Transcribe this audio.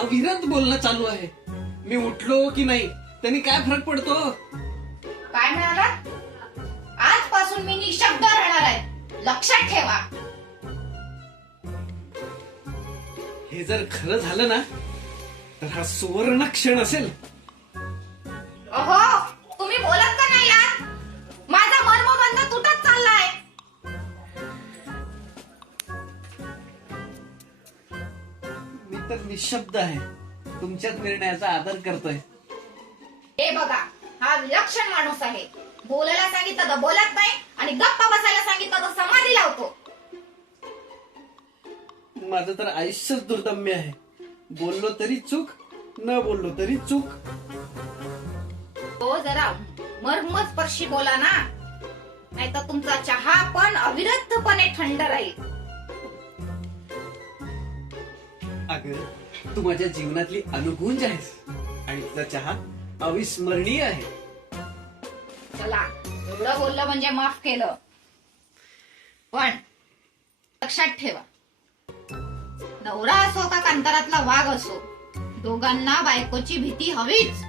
अविरत बोलणं चालू आहे. मी उठलो की नाही त्यांनी काय फरक पडतो? काय म्हणाला? आजपासून मी निशब्द राहणार आहे, लक्षात ठेवा. हे जर खरं झालं ना तर हा सुवर्ण क्षण असेल. अहो, तुम्ही बोलत का नाही यार? माझा मर्मबंध तुटत चाललाय. मी तर निशब्द आहे, तुमच्याच निर्णयाचा आदर करतोय. हे बघा, हा विलक्षण माणूस आहे. बोलायला सांगितलं तर बोलत नाही आणि गप्पा बसायला सांगितलं तर समाधी लावतो. माझं तर आयुष्यच दुर्दम्य आहे. बोललो तरी चूक, न बोललो तरी चूक. तो जरा मर्मस्पर्शी बोला ना, नाहीतर तुमचा चहा पण अविरतपणे थंड राहील. अगं, तू माझ्या जीवनातली अनुगुंज आहेस आणि तुझा चहा अविस्मरणीय आहे. चला, एवढं बोललं म्हणजे माफ केलं. पण लक्षात ठेवा, नवरा असो का कांतारातला वाघ असो, दोघांना बायकोची भीती हवीच.